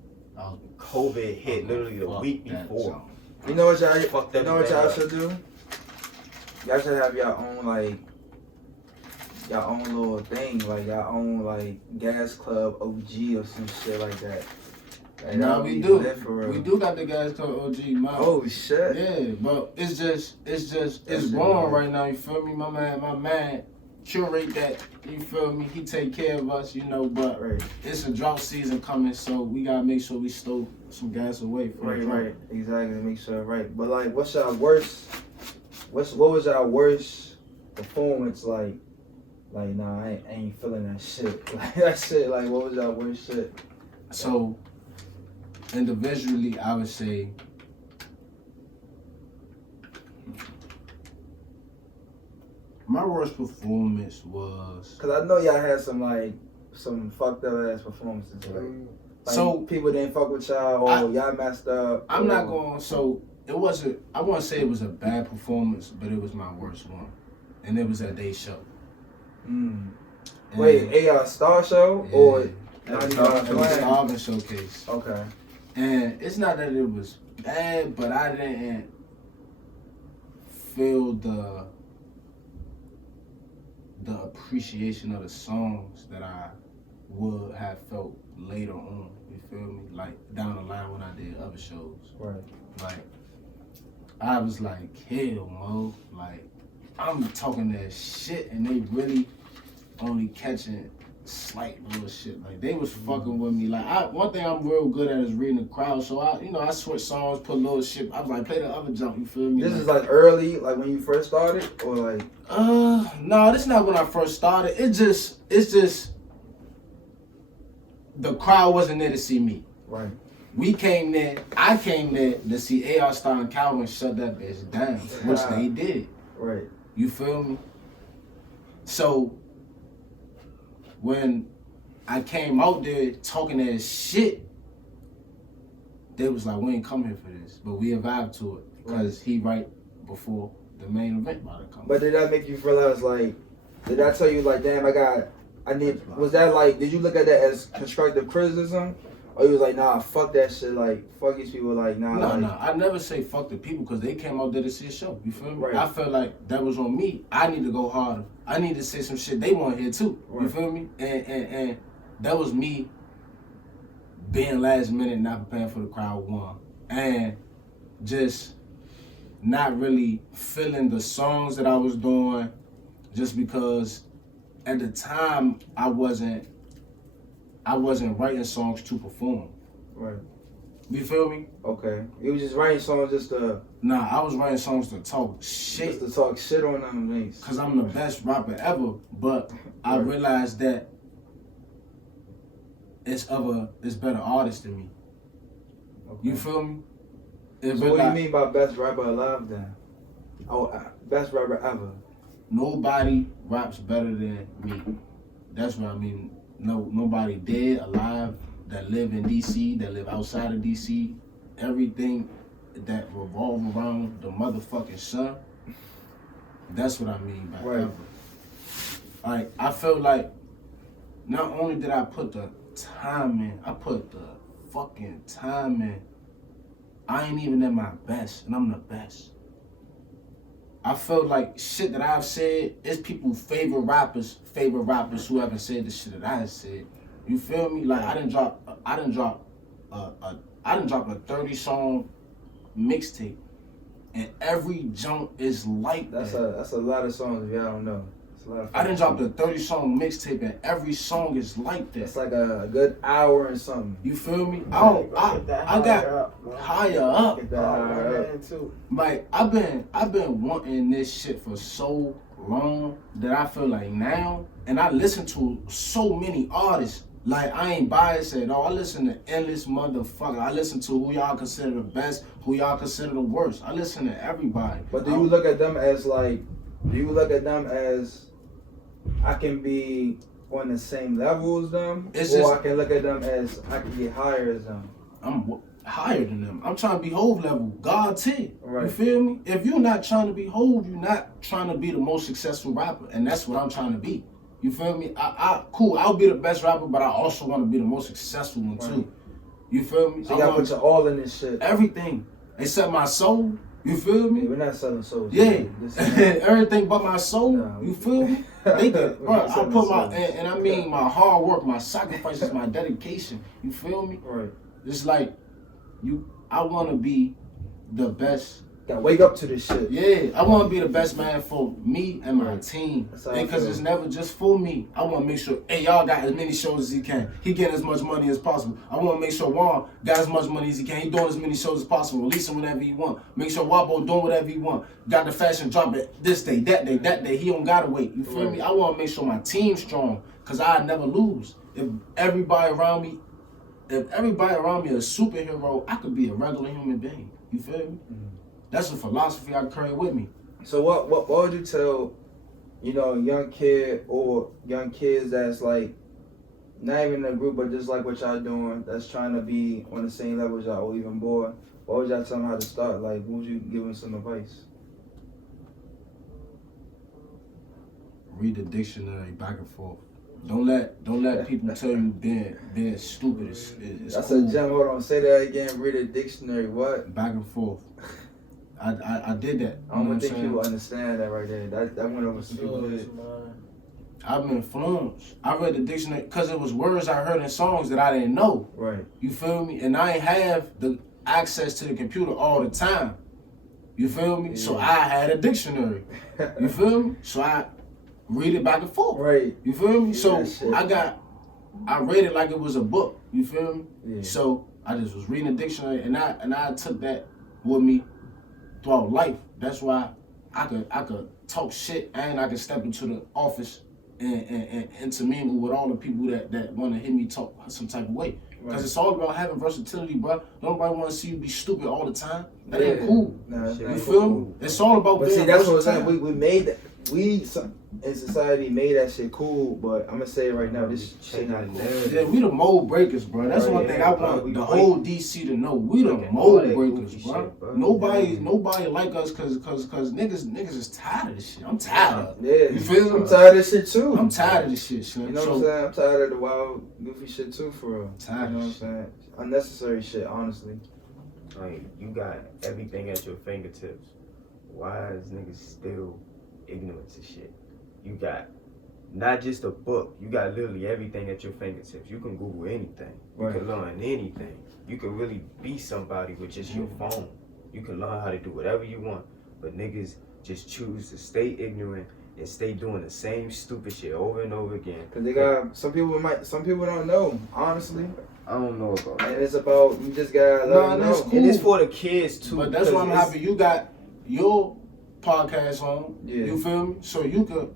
COVID hit literally the week before. You know what y'all should do? Y'all should have your own like. Y'all own little thing, like y'all own like Gas Club OG or some shit like that. Like, nah, we do. We do got the Gas Club OG, man. Oh shit. Yeah, but it's wrong right now. You feel me? My man, curate that. You feel me? He take care of us, you know. But it's a drought season coming, so we gotta make sure we stow some gas away. Right. Exactly. Make sure right. But like, what's y'all worst? What was y'all worst performance like? Like, nah, I ain't feeling that shit. Like, that shit, like, what was y'all worst shit? So, individually, I would say, my worst performance was... Because I know y'all had some fucked up ass performances. Like so, people didn't fuck with y'all, or y'all messed up. I'm not going... So, it wasn't... I wouldn't say it was a bad performance, but it was my worst one. And it was at their show. Wait, Star show or Starving Showcase? Okay. And it's not that it was bad, but I didn't feel the appreciation of the songs that I would have felt later on. You feel me? Like down the line when I did other shows. Right. Like I was like, hell, Mo, like. I'm talking that shit and they really only catching slight little shit. Like they was fucking with me. Like one thing I'm real good at is reading the crowd. So I switch songs, put little shit. I was like, play the other jump. You feel me? This is like early, like when you first started, or like? No, this is not when I first started. It's just the crowd wasn't there to see me. Right. I came there to see allagape and Calvin shut that bitch down, which they did. Right. You feel me? So when I came out there talking that shit, they was like, we ain't come here for this, but we vibed to it because he right before the main event about to come. But did that make you realize, like, did I tell you, like, damn, was that like, did you look at that as constructive criticism? Or you was like, nah, fuck that shit, like, fuck these people, like, nah. No, I never say fuck the people because they came out there to see a show, you feel me? Right. I felt like that was on me. I need to go harder. I need to say some shit they want to hear too, you feel me? And that was me being last minute, not preparing for the crowd one. And just not really feeling the songs that I was doing just because at the time I wasn't writing songs to perform. Right. You feel me? Okay. You was just writing songs just to... Nah, I was writing songs to talk shit. Just to talk shit on them niggas. Because I'm the best rapper ever, but I realized that it's better artists than me. Okay. You feel me? So what do you mean by best rapper alive then? Oh, best rapper ever. Nobody raps better than me. That's what I mean. No, nobody dead, alive, that live in DC, that live outside of DC. Everything that revolve around the motherfucking sun. That's what I mean by ever. Like, I felt like not only did I put the time in, I put the fucking time in. I ain't even at my best, and I'm the best. I felt like shit that I've said is people's favorite rappers who haven't said the shit that I said. You feel me? Like I didn't drop a 30-song mixtape, and every jump is like that's that. That's a lot of songs if y'all don't know. I done dropped a 30-song mixtape and every song is like that. It's like a good hour and something. You feel me? I got higher up. Like I've been wanting this shit for so long that I feel like now, and I listen to so many artists. Like I ain't biased at all. I listen to endless motherfucker. I listen to who y'all consider the best, who y'all consider the worst. I listen to everybody. But do you look at them as I can be on the same level as them, I can look at them as I can get higher as them? I'm higher than them. I'm trying to be Hov level, God tier. Right. You feel me? If you're not trying to be Hov, you're not trying to be the most successful rapper, and that's what I'm trying to be. You feel me? Cool, I'll be the best rapper, but I also want to be the most successful one too. You feel me? So you gotta put your all in this shit. Everything, except my soul. You feel me? Yeah, we're not selling souls. Yeah, everything but my soul. No, you feel me? They can, bro, I put and I mean my hard work, my sacrifices, my dedication. You feel me? Right. It's like I want to be the best. Gotta wake up to this shit. Yeah, I want to be the best man for me and my team. Because it's never just for me. I want to make sure, hey, y'all got as many shows as he can. He getting as much money as possible. I want to make sure Juan got as much money as he can. He doing as many shows as possible. Releasing whenever he want. Make sure Wabo doing whatever he want. Got the fashion drop it this day, that day, that day. He don't gotta wait. You feel me? I want to make sure my team's strong. Because I never lose. If everybody around me is a superhero, I could be a regular human being. You feel me? Mm-hmm. That's a philosophy I carry with me. So what would you tell, young kid or young kids that's like not even in a group but just like what y'all doing, that's trying to be on the same level as y'all or even more? What would y'all tell them how to start? Like, what would you give them some advice? Read the dictionary back and forth. Don't let people tell you being stupid is That's cool. a gem. Hold on, say that again. Read a dictionary. What? Back and forth. I did that. I don't think people understand that right there. That went over some people's head. I've been influenced. I read the dictionary because it was words I heard in songs that I didn't know. Right. You feel me? And I ain't have the access to the computer all the time. You feel me? Yeah. So I had a dictionary. You feel me? So I read it back and forth. Right. You feel me? Yeah, so I read it like it was a book. You feel me? Yeah. So I just was reading the dictionary and I took that with me throughout life. That's why I could talk shit and I could step into the office and intermingle with all the people that want to hear me talk some type of way. Because it's all about having versatility, bro. Nobody want to see you be stupid all the time. That ain't cool. Nah, you feel me? It's all about being see, that's what I'm versatile. saying. We made that. In society made that shit cool, but I'm gonna say it right now, this shit not cool. Yeah, we the mold breakers, bro. That's one thing I want the whole DC to know. We the mold breakers, bro. Nobody like us cause niggas is tired of this shit. I'm tired of it. Yeah, you feel me? I'm tired of this shit too. I'm tired of this shit, son. You know what I'm saying? I'm tired of the wild, goofy shit too, for real. Tired you know what I'm saying? Unnecessary shit, honestly. Like, you got everything at your fingertips. Why is niggas still ignorant to shit? You got not just a book, you got literally everything at your fingertips. You can Google anything. You can learn anything. You can really be somebody with just your phone. You can learn how to do whatever you want. But niggas just choose to stay ignorant and stay doing the same stupid shit over and over again. Cause they got some people don't know, honestly. I don't know about that. And it's about, you just gotta let them know. Cool. And it's for the kids too. But that's why I'm happy you got your podcast on. Yeah. You feel me? So you could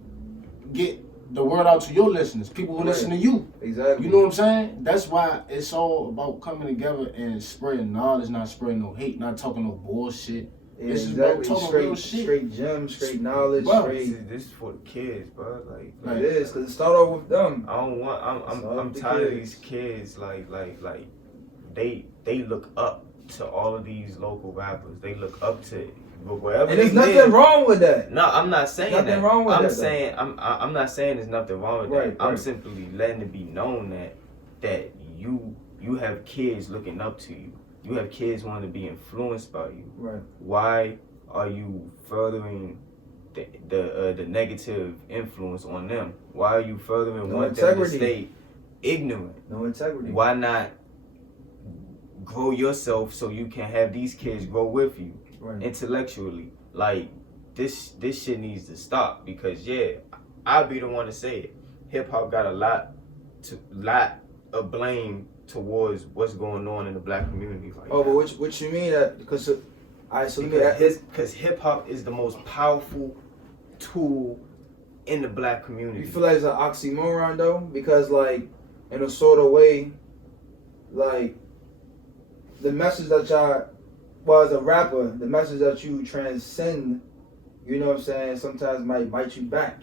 get the word out to your listeners, people who listen to you. Exactly. You know what I'm saying? That's why it's all about coming together and spreading knowledge, not spreading no hate, not talking no bullshit. Yeah, this exactly. is about talking real shit. Straight gems, straight knowledge, This is for the kids, bro. Like it is, cause it start off with them. I'm tired of these kids. Like they look up to all of these local rappers. They look up to wherever. And there's nothing wrong with that. No, I'm not saying nothing that. Wrong with I'm that, saying I'm not saying there's nothing wrong with that. I'm simply letting it be known that you have kids looking up to you. You have kids wanting to be influenced by you. Right. Why are you furthering the negative influence on them? Why are you furthering wanting them to stay ignorant? No integrity. Why not grow yourself so you can have these kids grow with you intellectually? Like this shit needs to stop, because I'll be the one to say it. Hip hop got a lot of blame towards what's going on in the black community right now. But what you mean that because hip hop is the most powerful tool in the black community. You feel like it's an oxymoron though? Because like in a sort of way, like the message that as a rapper, the message that you transcend, you know what I'm saying, sometimes might bite you back.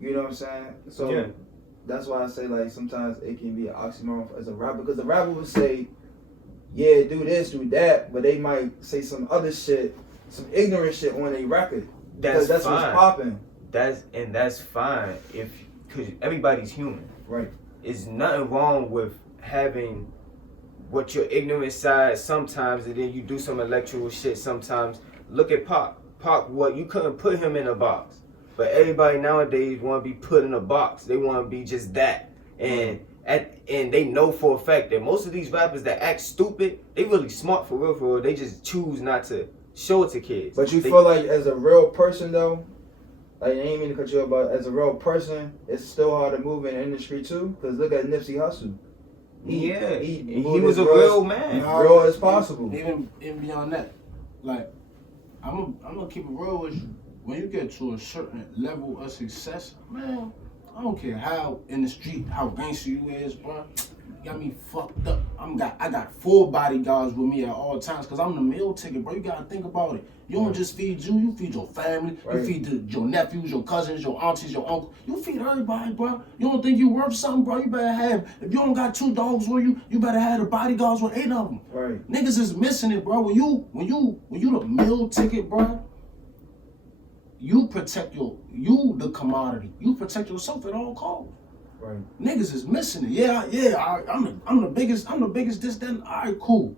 You know what I'm saying? So that's why I say like sometimes it can be an oxymoron as a rapper, because the rapper would say, yeah, do this, do that, but they might say some other shit, some ignorant shit on a record. That's what's popping. That's fine because everybody's human. Right. There's nothing wrong with having what your ignorant side sometimes, and then you do some intellectual shit sometimes. Look at Pac. Pac, what, you couldn't put him in a box. But everybody nowadays want to be put in a box. They want to be just that. And they know for a fact that most of these rappers that act stupid, they really smart for real. They just choose not to show it to kids. But you feel like as a real person though, like I ain't mean to cut you off, but as a real person, it's still hard to move in the industry too. Because look at Nipsey Hussle. He was a real man. Real as possible. Even beyond that, like I'm gonna keep it real with you. When you get to a certain level of success, man, I don't care how in the street, how gangster you is, bro. You got me fucked up. I got 4 bodyguards with me at all times because I'm the meal ticket, bro. You gotta think about it. You don't just feed you feed your family, you feed your nephews, your cousins, your aunties, your uncle. You feed everybody, bro. You don't think you worth something, bro? You better have, if you don't got 2 dogs with you, you better have the bodyguards with 8 of them. Right. Niggas is missing it, bro. When you the meal ticket, bro, you protect you the commodity. You protect yourself at all costs. Right. Niggas is missing it. I'm the biggest this, then. All right, cool.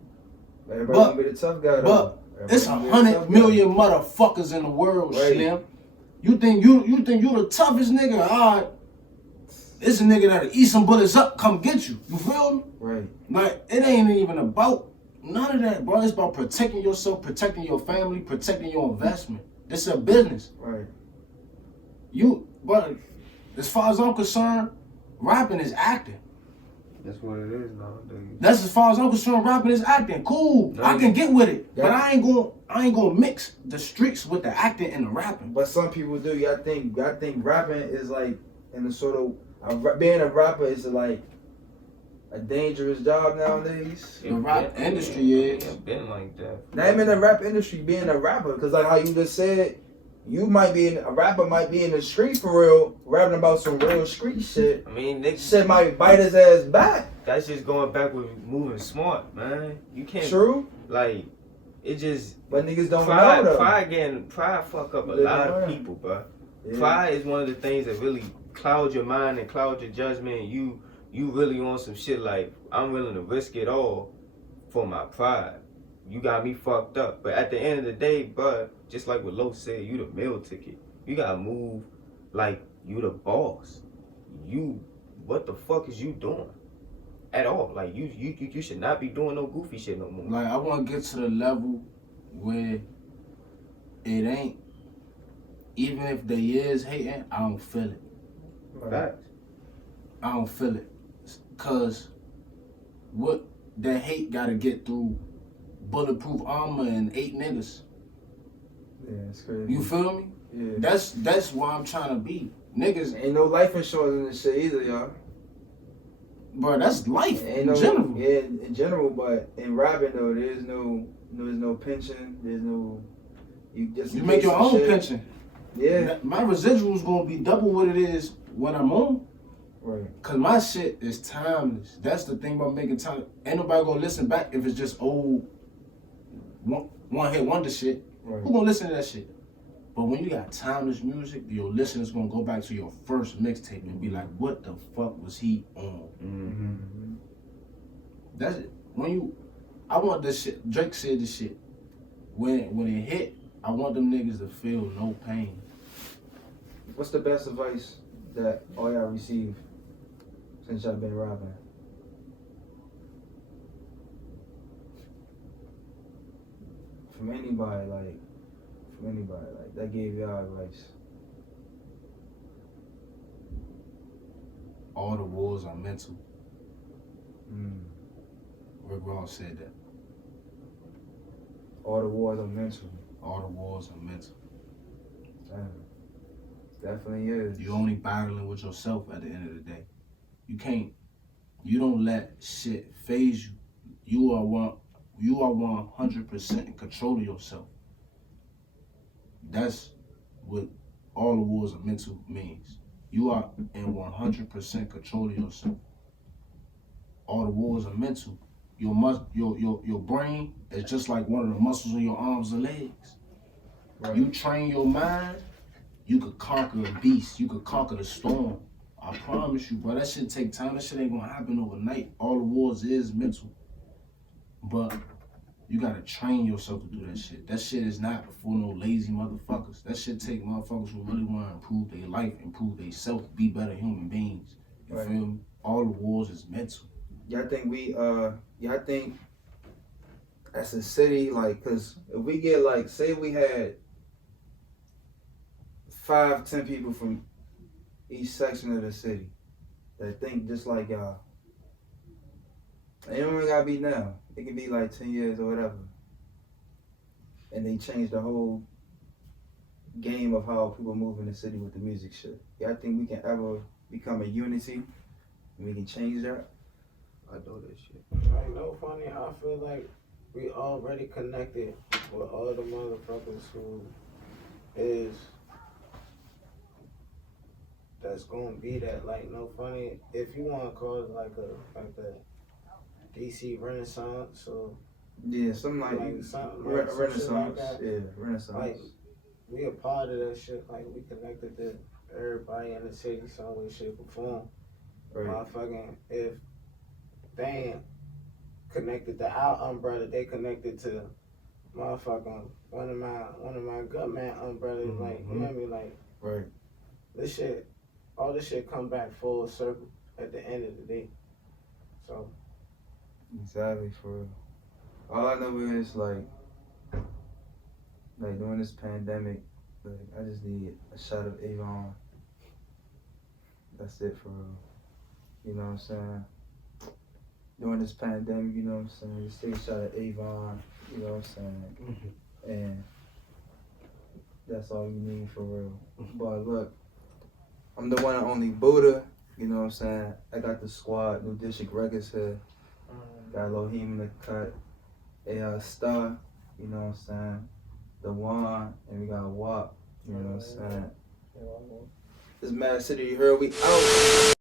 Everybody gonna be the tough guy though. But it's 100 million motherfuckers in the world, Slim. You think you the toughest nigga? All right. It's a nigga that'll eat some bullets up, come get you. You feel me? Right. Like, it ain't even about none of that, bro. It's about protecting yourself, protecting your family, protecting your investment. It's a business. Right. But as far as I'm concerned, rapping is acting. That's what it is nowadays. That's as far as I'm concerned, rapping is acting. Cool. I can get with it. But I ain't gonna mix the streets with the acting and the rapping. But some people do. I think rapping is like And the sort of being a rapper is like a dangerous job nowadays. The rap industry is. It's been like that. Not even the rap industry, being a rapper, cause like how you just said, you might be a rapper might be in the street for real, rapping about some real street shit. I mean, niggas, Shit might bite his ass back. that's just going back with moving smart, man. You can't True, like it just but niggas don't know though. pride fuck up a Live lot and of learn. people, bro. Yeah. Pride is one of the things that really clouds your mind and clouds your judgment. You really on some shit like, I'm willing to risk it all for my pride. You got me fucked up. But at the end of the day, bro, just like what Lo said, you the meal ticket. You gotta move like you the boss. What the fuck is you doing? At all. Like, you should not be doing no goofy shit no more. Like, I want to get to the level where it ain't, even if they is hating, I don't feel it. Facts. I don't feel it. Cause what that hate gotta get through bulletproof armor and 8 niggas. Yeah, it's crazy. You feel me? Yeah. That's why I'm trying to be. Niggas, Ain't no life insurance in this shit either, y'all. bro, that's life Ain't in no general. Yeah, in general, but in rapping though, there's no pension. There's no. You You make your own shit. pension. Yeah. My residual's gonna be double what it is when I'm on. Right. Cause my shit is timeless. That's the thing about making time. Ain't nobody gonna listen back if it's just old one hit wonder shit. Right. Who gonna listen to that shit? But when you got timeless music, your listeners gonna go back to your first mixtape and be like, what the fuck was he on? Mm-hmm. That's it. I want this shit. Drake said this shit. When it hit, I want them niggas to feel no pain. What's the best advice that all y'all received since y'all been rapping? From anybody, that gave y'all advice. All the wars are mental. Mm. Rick Ross said that. All the wars are mental. All the wars are mental. Damn. Definitely is. You only battling with yourself at the end of the day. You don't let shit phase you. You are 100% in control of yourself. That's what all the wars of mental means. You are in 100% control of yourself. All the wars are mental. Your brain is just like one of the muscles in your arms and legs. Right. You train your mind, you could conquer a beast. You could conquer the storm. I promise you, bro. That shit take time. That shit ain't gonna happen overnight. All the wars is mental. But you gotta train yourself to do that shit. That shit is not for no lazy motherfuckers. That shit take motherfuckers who really wanna improve their life, improve their self, be better human beings. You Right. feel me? All the wars is mental. Y'all think as a city, like, cause if we get like, say we had 5-10 people from each section of the city that think just like y'all. It don't even gotta be now. It can be like 10 years or whatever. And they change the whole game of how people move in the city with the music shit. Y'all think we can ever become a unity and we can change that? I know that shit. Like, no funny, I feel like we already connected with all the motherfuckers who is that's gonna be that. Like, no funny, if you wanna call it like a DC Renaissance or Yeah, something like something like some shit Renaissance. like that. Yeah, Renaissance. Like, we a part of that shit. Like, we connected to everybody in the city some way, shape, or form. Right. Motherfucking, if they ain't connected to our umbrella, they connected to motherfucking one of my good man umbrellas. Mm-hmm. Like, you know what I mean? Like, Right. this shit, all this shit come back full circle at the end of the day. So, Exactly, for real. All I know is like during this pandemic, like I just need a shot of Avon. That's it for real. You know what I'm saying? During this pandemic, you know what I'm saying? Just take a shot of Avon, you know what I'm saying? And that's all you need for real. But look, I'm the one and only Buddha. You know what I'm saying? I got the squad, New District Records here. Got loheem in the cut. Star. You know what I'm saying? The Wan, and we got WAP. You know what I'm saying? This Mad City, you heard we out.